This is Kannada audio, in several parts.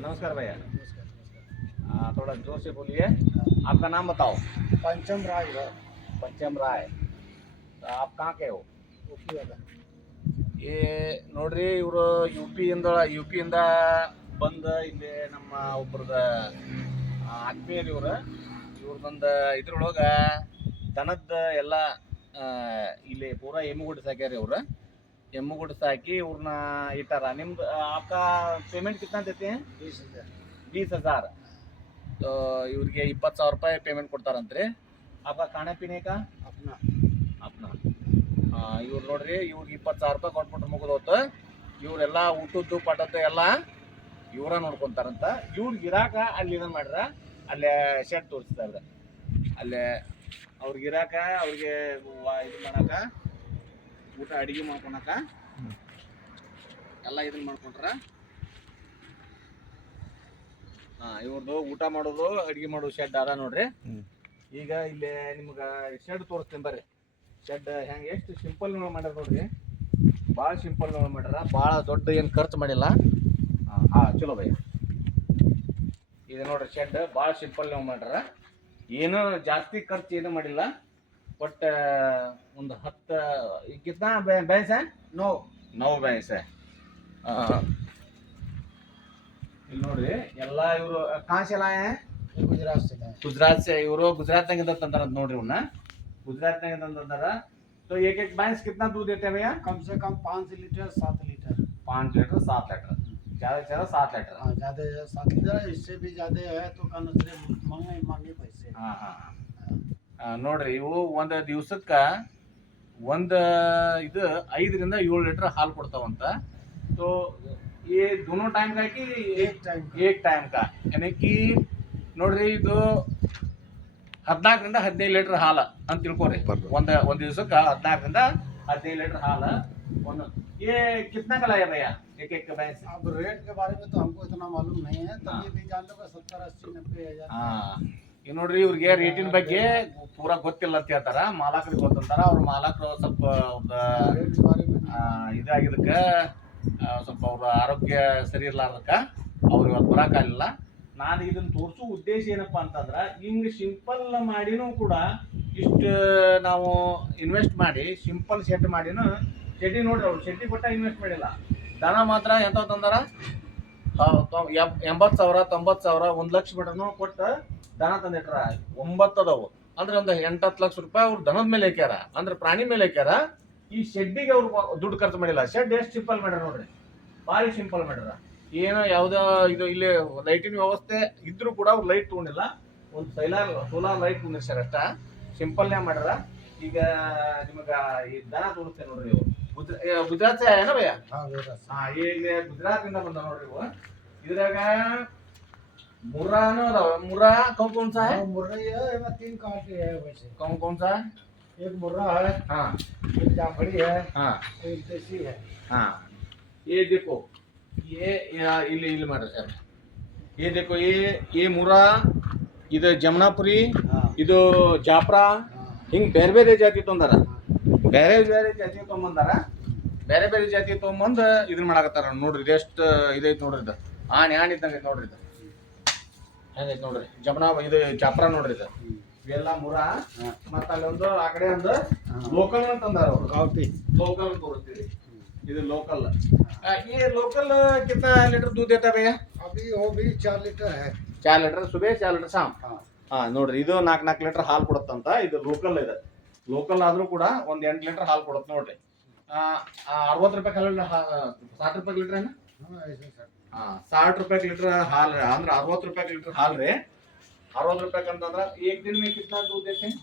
नमस्कार भैया। थोड़ा जोर से बोलिए। आपका नाम बताओ। पंचम राज है। पंचम राय। तो आप कहाँ के हो? ऊपी वाला। ये ನೋಡ್ರಿ ಇವರು ಯು ಪಿಯಿಂದ ಬಂದು ಇಲ್ಲಿ ನಮ್ಮ ಒಬ್ಬರದ ಆತ್ಮೀಯರು ಇವ್ರು ಬಂದು ಇದ್ರೊಳಗೆ ದನದ ಎಲ್ಲ ಇಲ್ಲಿ ಪೂರಾ ಎಮ್ಮುಗುಡ್ಡು ಸಾಕ್ಯಾರ ಇವ್ರು ಎಮ್ಮುಗುಡ್ಡು ಸಾಕಿ ಇವ್ರನ್ನ ಇಟ್ಟಾರ ನಿಮ್ದು आपका पेमेंट कितना देते हैं? 20,000 तो ಇವ್ರಿಗೆ 20,000 ರೂಪಾಯಿ ಪೇಮೆಂಟ್ ಕೊಡ್ತಾರಂತ್ರಿ आपका खाने पीने का अपना ಇವ್ರು ನೋಡ್ರಿ ಇವ್ರಿಗೆ 20,000 ರೂಪಾಯಿ ಕೊಟ್ಬಿಟ್ರೆ ಮುಗಿದೋತು ಇವರೆಲ್ಲ ಊಟದ್ದು ಪಟದ್ದು ಎಲ್ಲ ಇವರ ನೋಡ್ಕೊಂತಾರಂತ ಇವ್ರಿಗೆ ಇರಾಕ ಅಲ್ಲಿ ಇದನ್ನ ಮಾಡ್ರ ಅಲ್ಲೇ ಶೆಡ್ ತೋರಿಸ್ತಾ ಇದ್ರೆ ಅಲ್ಲೇ ಅವ್ರಿಗೆ ಇರಾಕ ಅವ್ರಿಗೆ ಇದು ಮಾಡಾಕ ಊಟ ಅಡಿಗೆ ಮಾಡ್ಕೊಳಕ ಎಲ್ಲ ಇದನ್ನ ಮಾಡ್ಕೊಂಡ್ರ ಇವ್ರದ್ದು ಊಟ ಮಾಡೋದು ಅಡಿಗೆ ಮಾಡೋದು ಶೆಡ್ ಅದ ನೋಡ್ರಿ ಈಗ ಇಲ್ಲಿ ನಿಮ್ಗೆ ಶೆಡ್ ತೋರಿಸ್ತೀನಿ ಬರ್ರಿ ಶೆಡ್ ಹೆಂಗೆ ಎಷ್ಟು ಸಿಂಪಲ್ ಮಾಡ್ಯಾರ ನೋಡ್ರಿ ಭಾಳ ಸಿಂಪಲ್ ಮಾಡ್ಯಾರ ಭಾಳ ದೊಡ್ಡ ಏನು ಖರ್ಚು ಮಾಡಿಲ್ಲ ಚಲೋ ಭಯ ಇದು ನೋಡ್ರಿ ಶೆಡ್ ಭಾಳ ಸಿಂಪಲ್ ಮಾಡ್ಯಾರ ಏನು ಜಾಸ್ತಿ ಖರ್ಚು ಏನು ಮಾಡಿಲ್ಲ ಬಟ್ ಒಂದು 10 कितना भैंस है? 9 भैंस है। ಇಲ್ಲಿ ನೋಡ್ರಿ ಎಲ್ಲ ಇವರು ಕಾಂಶೆಲ್ಲ ಗುಜರಾತ್ से ಇವರು ಗುಜರಾತ್ನಾಗಿಂದ ತಂದಾರ ನೋಡ್ರಿ ಇವನ್ನ गुजरात में तो एक भैंस कितना दूध देते हैं भैया? कम से कम 5 लीटर 7 लीटर 5 लीटर 7 लीटर ज़्यादा से ज़्यादा 7 लीटर। हाँ ज़्यादा 7 लीटर इससे भी ज़्यादा है तो महंगे पैसे। हाँ ನೋಡ್ರಿ ಇವು ಒಂದು ದಿವಸಕ್ಕೆ ಒಂದು ಇದು 5 ರಿಂದ 7 ಲೀಟರ್ ಹಾಲು ಕೊಡ್ತಾವಂತ तो ये दोनों टाइम का कि एक टाइम का यानी कि ನೋಡ್ರಿ ಇದು 14 ರಿಂದ 15 ಲೀಟರ್ ಹಾಲು ಅಂತ ತಿಳ್ಕೊರಿ ಒಂದು ದಿವಸಕ್ಕೆ 14 ರಿಂದ 15 ಲೀಟರ್ ಹಾಲು ಒಂದು ये कितना का लाया भैया एक भैंस? अब रेट के बारे में तो हमको इतना मालूम नहीं है तब ये भी जान लो 70 80 90 हज़ार। ಈಗ ನೋಡ್ರಿ ಇವ್ರಿಗೆ ರೇಟಿನ ಬಗ್ಗೆ ಪೂರಾ ಗೊತ್ತಿಲ್ಲ ಅಂತ ಹೇಳ್ತಾರ ಮಾಲಕರಿಗೆ ಗೊತ್ತಂತಾರ ಅವ್ರ ಮಾಲಕರು ಸ್ವಲ್ಪ ಇದಾಗಿದ್ದಕ್ಕೆ ಸ್ವಲ್ಪ ಅವ್ರ ಆರೋಗ್ಯ ಸರಿ ಇರ್ಲಾರ್ದಕ್ಕ ಅವ್ರು ಇವತ್ತು ಬರೋಕ್ಕಾಗಲಿಲ್ಲ ನಾನು ಇದನ್ನ ತೋರಿಸೋ ಉದ್ದೇಶ ಏನಪ್ಪ ಅಂತಂದ್ರೆ ಹಿಂಗೆ ಸಿಂಪಲ್ ಮಾಡಿನೂ ಕೂಡ ಇಷ್ಟು ನಾವು ಇನ್ವೆಸ್ಟ್ ಮಾಡಿ ಸಿಂಪಲ್ ಶೆಡ್ ಮಾಡಿನೂ ಶೆಡ್ಡಿ ನೋಡ್ರಿ ಅವ್ರು ಶೆಡ್ಡಿ ಕೊಟ್ಟ ಇನ್ವೆಸ್ಟ್ ಮಾಡಿಲ್ಲ ದನ ಮಾತ್ರ ಎಂತ ತಂದಾರ 80,000 90,000 1 ಲಕ್ಷ ಬಿಟ್ರೂ ಕೊಟ್ಟು ದನ ತಂದಿಟ್ರ 9 ಅದಾವು ಅಂದ್ರೆ ಒಂದು 8-10 ಲಕ್ಷ ರೂಪಾಯಿ ಅವ್ರು ದನದ ಮೇಲೆ ಹಾಕ್ಯಾರ ಅಂದ್ರೆ ಪ್ರಾಣಿ ಮೇಲೆ ಹಾಕ್ಯಾರ ಈ ಶೆಡ್ಡಿಗೆ ಅವ್ರು ದುಡ್ಡು ಖರ್ಚು ಮಾಡಿಲ್ಲ ಶೆಡ್ ಎಷ್ಟು ಸಿಂಪಲ್ ಮಾಡ್ಯಾರ ನೋಡ್ರಿ ಭಾರಿ ಸಿಂಪಲ್ ಮಾಡ್ಯಾರ ಏನೋ ಯಾವುದೋ ಇದು ಇಲ್ಲಿ ಲೈಟಿನ ವ್ಯವಸ್ಥೆ ಇದ್ರೂ ಕೂಡ ಅವ್ರು ಲೈಟ್ ತಗೊಂಡಿಲ್ಲ ಒಂದು ಸೋಲಾರ್ ಲೈಟ್ ಕುಂದಿರ್ಸ್ಯಾರ ಅಷ್ಟ ಸಿಂಪಲ್ನೇ ಮಾಡ್ಯಾರ ಈಗ ನಿಮಗೆ ಈ ದನ ತೋರಿಸ್ತೇನೆ ನೋಡ್ರಿ ಇವು ಗುಜರಾತ್ ಏನೋ ಭಯ್ಯ ಇಲ್ಲಿ ಗುಜರಾತ್ ಇಂದ ಬಂದ ನೋಡ್ರಿ ಇವು ಇದ್ರಾಗ मुर्रानो मुर्रा कौन सा है? मुर्रा ये है 3 काटे है वैसे। कौन सा है? एक मुर्रा है हाँ एक जाफड़ी है हाँ एक देसी है। हाँ ये देखो ये इल्ली मार सर ये देखो ये मुर्रा ಇದು ಜಮನಾಪುರಿ ಇದು ಜಾಫ್ರಾ ಹಿಂಗೆ ಬೇರೆ ಬೇರೆ ಜಾತಿ ತೊಂದಾರ ಬೇರೆ ಬೇರೆ ಜಾತಿ ತೊಗೊಂಬಂದಾರ ಬೇರೆ ಬೇರೆ ಜಾತಿ ತೊಗೊಂಬಂದು ಇದನ್ನ ಮಾಡಾಕತ್ತಾರ ನೋಡ್ರಿ ಇದೆಷ್ಟು ಇದೈತೆ ನೋಡ್ರಿ ಇದು ಆಣಿ ಇದ್ದಂಗೆ ನೋಡ್ರಿ ಇದು ಹೆಂಗೈತೆ ನೋಡ್ರಿ ಜಮನಾ ಇದು ಜಾಫ್ರಾ ನೋಡ್ರಿ ಇದು ಇವೆಲ್ಲ ಮುರಾ ಮತ್ತೆ ಅಲ್ಲೊಂದು ಆ ಕಡೆ ಒಂದು ಲೋಕಲ್ ಅಂತಂದಾರ ಅವರು ಲೋಕಲ್ ತೋರಿಸ್ತೀವಿ ಇದು लोकल ये लोकल कितना लीटर दूध देता है भैया? अभी वो भी 4 लीटर है 4 लीटर सुबह 4 लीटर शाम। हाँ ನೋಡ್ರಿ ಇದು 4 ಲೀಟರ್ ಹಾಲು ಕೊಡುತ್ತಂತ ಇದು ಲೋಕಲ್ ಇದೆ ಲೋಕಲ್ ಆದ್ರೂ ಕೂಡ ಒಂದು 8 ಲೀಟರ್ ಹಾಲು ಕೊಡುತ್ತೆ ನೋಡ್ರಿ 60 ರೂಪಾಯಿ 60 ರೂಪಾಯಿ ಲೀಟರ್ ಏನ 60 ರೂಪಾಯಿ ಲೀಟರ್ ಹಾಲು ಅಂದ್ರೆ 60 ರೂಪಾಯಿ ಲೀಟರ್ ಹಾಲು ರೀ 60 ರೂಪಾಯಿ ಅಂತಂದ್ರೆ एक दिन में कितना दूध देते हैं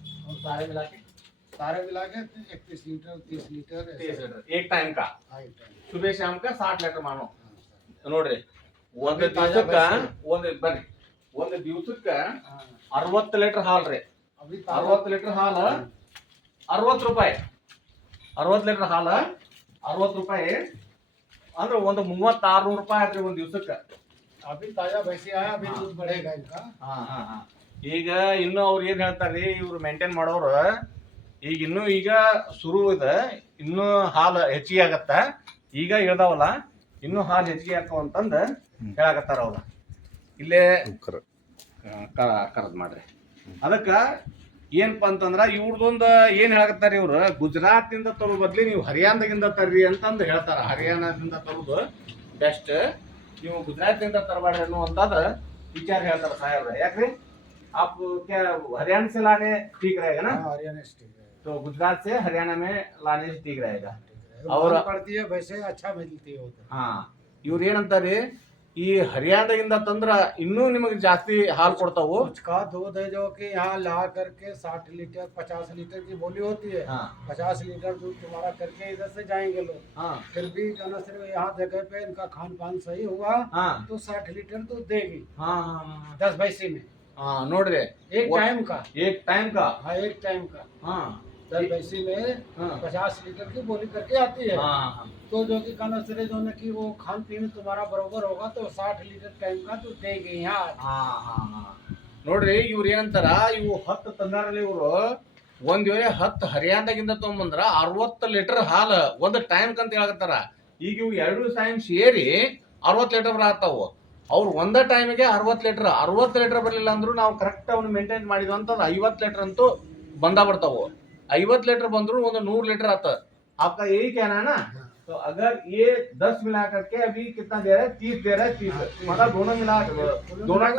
सारे मिला के 31 लीटर 30 लीटर एक टाइम का सुबह शाम का 60 ಲೀಟರ್ ಮಾನೋ ನೋಡ್ರಿ ಒಂದು ದಿವಸಕ್ಕೆ ಒಂದು ದಿವಸಕ್ಕೆ 60 ಲೀಟರ್ ಹಾಲು ರೀ 60 ಲೀಟರ್ ಹಾಲು 60 ರೂಪಾಯಿ 60 ಲೀಟರ್ ಹಾಲು 60 ರೂಪಾಯಿ ಅಂದ್ರೆ ಒಂದು 3600 ರೂಪಾಯಿ ಆಯ್ತು ಒಂದು ದಿವಸಕ್ಕೆ अभी ताजा भैंसी आया अभी दूध बढ़ेगा इनका। ಈಗ ಇನ್ನು ಅವ್ರು ಏನ್ ಹೇಳ್ತಾರ್ರಿ ಇವ್ರು ಮೇಂಟೈನ್ ಮಾಡೋರು ಈಗ ಇನ್ನು ಈಗ ಶುರು ಇದೆ ಇನ್ನು ಹಾಲು ಹೆಚ್ಚಿಗೆ ಆಗತ್ತ ಈಗ ಇಳ್ದಾವಲ್ಲ ಇನ್ನು ಹಾಲು ಹೆಚ್ಚಿಗೆ ಆಕವ ಅಂತಂದು ಹೇಳಾಕತ್ತಾರ ಅವ್ರು ಇಲ್ಲೇ ಕರದ್ ಮಾಡ್ರಿ. ಅದಕ್ಕ ಏನಪ್ಪ ಅಂತಂದ್ರ ಇವ್ರದೊಂದು ಏನ್ ಹೇಳಕತ್ತಾರ ಇವ್ರು, ಗುಜರಾತ್ ಇಂದ ತರೋ ಬದ್ಲಿ ನೀವು ಹರಿಯಾಣದಿಂದ ತರ್ರಿ ಅಂತಂದು ಹೇಳ್ತಾರ. ಹರಿಯಾಣದಿಂದ ತರೋದು ಬೆಸ್ಟ್, ನೀವು ಗುಜರಾತ್ ಇಂದ ತರಬೇಡ್ರಿ ಅನ್ನುವಂಥದ್ದು ವಿಚಾರ ಹೇಳ್ತಾರ ಸಾಹೇಬ್ರ. ಯಾಕ್ರಿ आप क्या हरियाणा से लाने ठीक रहेगा ना? हाँ, हरियाणा से ठीक है, तो गुजरात से हरियाणा में लाने से ठीक रहेगा. और पड़ती है वैसे अच्छा मिलती है उधर. ಹಾ, ಇವ್ರು ಏನಂತಾರಿ, ಈ ಹರಿಯಾಣದಿಂದ ತಂದ್ರ ಇನ್ನೂ ನಿಮಗೆ ಜಾಸ್ತಿ ಹಾಲು ಕೊಡ್ತಾವು. उसका दूध है जो कि यहाँ ला करके 60 लीटर 50 लीटर की बोली होती है. हाँ 50 लीटर दूध तुम्हारा करके इधर से जाएंगे लोग. हाँ फिर भी कहना सिर्फ यहाँ जगह पे इनका खान पान सही हुआ हाँ तो 60 लीटर दूध देगी. हाँ 10 भैंसी में हाँ ನೋಡ್ರಿ, एक टाइम का. एक टाइम का. हाँ, एक टाइम का. हाँ 10 भैंसी में हाँ 50 लीटर की बोली करके आती है. हाँ तो जो कि कहना सिर्फ जो है कि वो खान पीन तुम्हारा बरोबर होगा तो 60 लीटर टाइम का दूध देगी यहाँ. ನೋಡ್ರಿ, ಇವ್ರು ಏನಂತಾರ, ಇವು 10 ತಂದಾರಲ್ಲಿ ಇವ್ರು ಒಂದ್ ವೇಳೆ 10 ಹರಿಯಾಣದಾಗಿಂದ ತಗೊಂಬಂದ್ರ 60 ಲೀಟರ್ ಹಾಲು ಒಂದ್ ಟೈಮ್ ಅಂತ ಹೇಳಕತ್ತಾರ. ಈಗ ಇವು 2 ಟೈಮ್ ಸೇರಿ 60 ಲೀಟರ್ ಬರತ್ತಾವು. ಅವ್ರು ಒಂದ ಟೈಮಿಗೆ 60 ಲೀಟರ್ ಬರಲಿಲ್ಲ ಅಂದ್ರೂ ನಾವು ಕರೆಕ್ಟ್ ಅವ್ನು ಮೇಂಟೈನ್ ಮಾಡಿದ್ವು ಅಂತಂದ್ರೆ 50 ಲೀಟರ್ ಅಂತೂ ಬಂದ ಬರ್ತಾವು. 50 ಲೀಟರ್ ಬಂದ್ರು ಒಂದು 100 ಲೀಟರ್ ಆತ. आपका यही कहना है ना? तो अगर ये 10 मिला करके अभी कितना दे रहा है, 30 दे रहा है. 30 मतलब दोनों मिला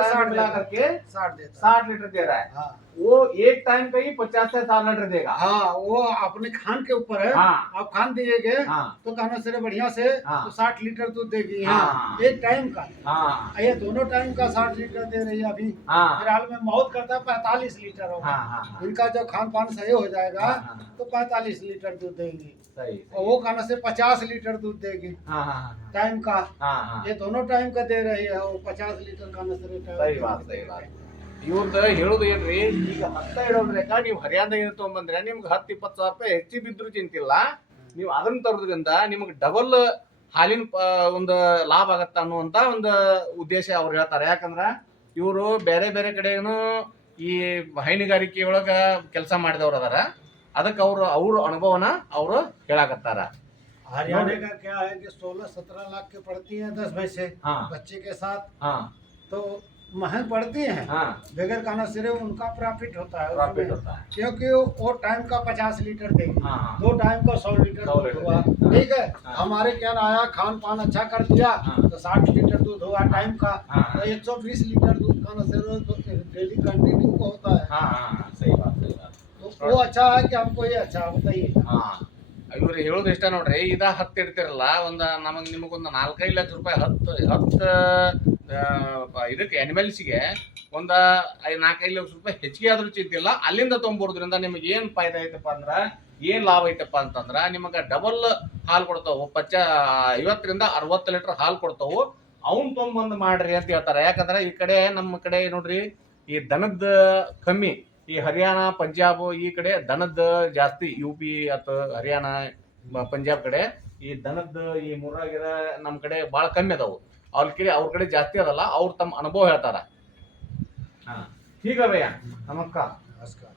टाइम मिला करके 60 देता. 60 लीटर दे रहा है. हाँ वो एक टाइम पे ही 50 से 60 लीटर देगा. हाँ, वो अपने खान के ऊपर है. हाँ आप खान दिएगे हाँ तो कहना सिर्फ बढ़िया से हाँ. तो 60 लीटर दूध देगी. हाँ. हाँ, एक टाइम का. हाँ ये दोनों टाइम का 60 लीटर दे रही है अभी. हाँ फिलहाल में मौत करता है 45 लीटर होगा. हाँ इनका जो खान पान सही हो जाएगा हाँ तो 45 लीटर दूध देंगी. सही. और वो कहना से 50 लीटर दूध देगी हाँ हाँ टाइम का. हाँ हाँ ये दोनों टाइम का दे रही है. वो 50 लीटर कहना से ಸರಿ ಬಾತ್ ಸರಿ ಬಾತ್. ಇವ್ರದ್ದು ಹೇಳುದು ಏನ್ರಿ, ಈಗ 10 ಇಡೋದ್ರೇಕ ನೀವು ಹರಿಯಾಣದಾಗ ತಗೊಂಬಂದ್ರೆ ನಿಮ್ಗೆ 10-20 ಸಾವಿರ ರೂಪಾಯಿ ಹೆಚ್ಚಿಗೆ ಬಿದ್ರು ಚಿಂತಿಲ್ಲ. ನೀವು ಅದನ್ನ ತರೋದ್ರಿಂದ ನಿಮ್ಗೆ ಡಬಲ್ ಹಾಲಿನ ಒಂದು ಲಾಭ ಆಗತ್ತ ಅನ್ನುವಂತ ಒಂದು ಉದ್ದೇಶ ಅವ್ರು ಹೇಳ್ತಾರೆ. ಯಾಕಂದ್ರ ಇವರು ಬೇರೆ ಬೇರೆ ಕಡೆನು ಈ ಹೈನುಗಾರಿಕೆ ಒಳಗ ಕೆಲಸ ಮಾಡಿದವ್ರು ಅದಾರ. ಅದಕ್ಕೆ ಅವ್ರ ಅನುಭವನ ಅವರು ಹೇಳಾಕತ್ತಾರ. हरियाणा का क्या है कि 16-17 लाख की पड़ती है 10 भैंसे हाँ बच्चे के साथ. हाँ तो महंग पड़ती है. हाँ बगैर खाना सिर्फ उनका प्रॉफिट होता है प्रॉफिट उसमें. होता है. क्योंकि वो टाइम का 50 लीटर देगी. हाँ हाँ 2 टाइम का 100 लीटर 100 दूध लीटर हुआ. देगी. ठीक है. हाँ. हमारे क्या आया, खान पान अच्छा कर दिया हाँ. तो 60 लीटर दूध हुआ टाइम का. हाँ तो 120 लीटर दूध खाना सिर्फ डेली कंटिन्यू को होता है. हाँ हाँ सही बात सही बात. तो वो अच्छा है कि हमको ये अच्छा बताइए. ಹಾ, ಇವ್ರು ಹೇಳೋದು ಇಷ್ಟ ನೋಡ್ರಿ. ಇದ 10 ಇಡ್ತಿರಲ್ಲ, ಒಂದ ನಿಮಗೊಂದು 4-5 ಲಕ್ಷ ರೂಪಾಯಿ 10 ಇದಕ್ಕೆ ಅನಿಮಲ್ಸ್ಗೆ ಒಂದ 4-5 ಲಕ್ಷ ರೂಪಾಯಿ ಹೆಚ್ಚಿಗೆ ಆದ್ರೂ ಚಿಂತಿಲ್ಲ. ಅಲ್ಲಿಂದ ತೊಗೊಂಬರೋದ್ರಿಂದ ನಿಮಗೆ ಏನ್ ಫಾಯ್ದಾ ಐತಪ್ಪ ಅಂದ್ರ, ಏನ್ ಲಾಭ ಐತಪ್ಪ ಅಂತಂದ್ರ, ನಿಮಗೆ ಡಬಲ್ ಹಾಲು ಕೊಡ್ತಾವು. 50ರಿಂದ 60 ಲೀಟರ್ ಹಾಲು ಕೊಡ್ತಾವು. ಅವ್ನ್ ತೊಗೊಂಬಂದ್ ಮಾಡ್ರಿ ಅಂತ ಹೇಳ್ತಾರೆ. ಯಾಕಂದ್ರೆ ಈ ಕಡೆ ನಮ್ಮ ಕಡೆ ನೋಡ್ರಿ, ಈ ದನದ ಕಮ್ಮಿ. ಈ ಹರಿಯಾಣ ಪಂಜಾಬ್ ಈ ಕಡೆ ದನದ ಜಾಸ್ತಿ. UP ಅಥವಾ ಹರಿಯಾಣ ಪಂಜಾಬ್ ಕಡೆ ಈ ದನದ ಈ ಮುರ್ರಾಗಿರ ನಮ್ಮ ಕಡೆ ಭಾಳ ಕಮ್ಮಿ ಅದಾವು. ಅವ್ರ ಕಡೆ ಜಾಸ್ತಿ ಅದಲ್ಲ. ಅವ್ರು ತಮ್ಮ ಅನುಭವ ಹೇಳ್ತಾರ. ಹಾ, ठीक है भैया, नमस्कार. नमस्कार.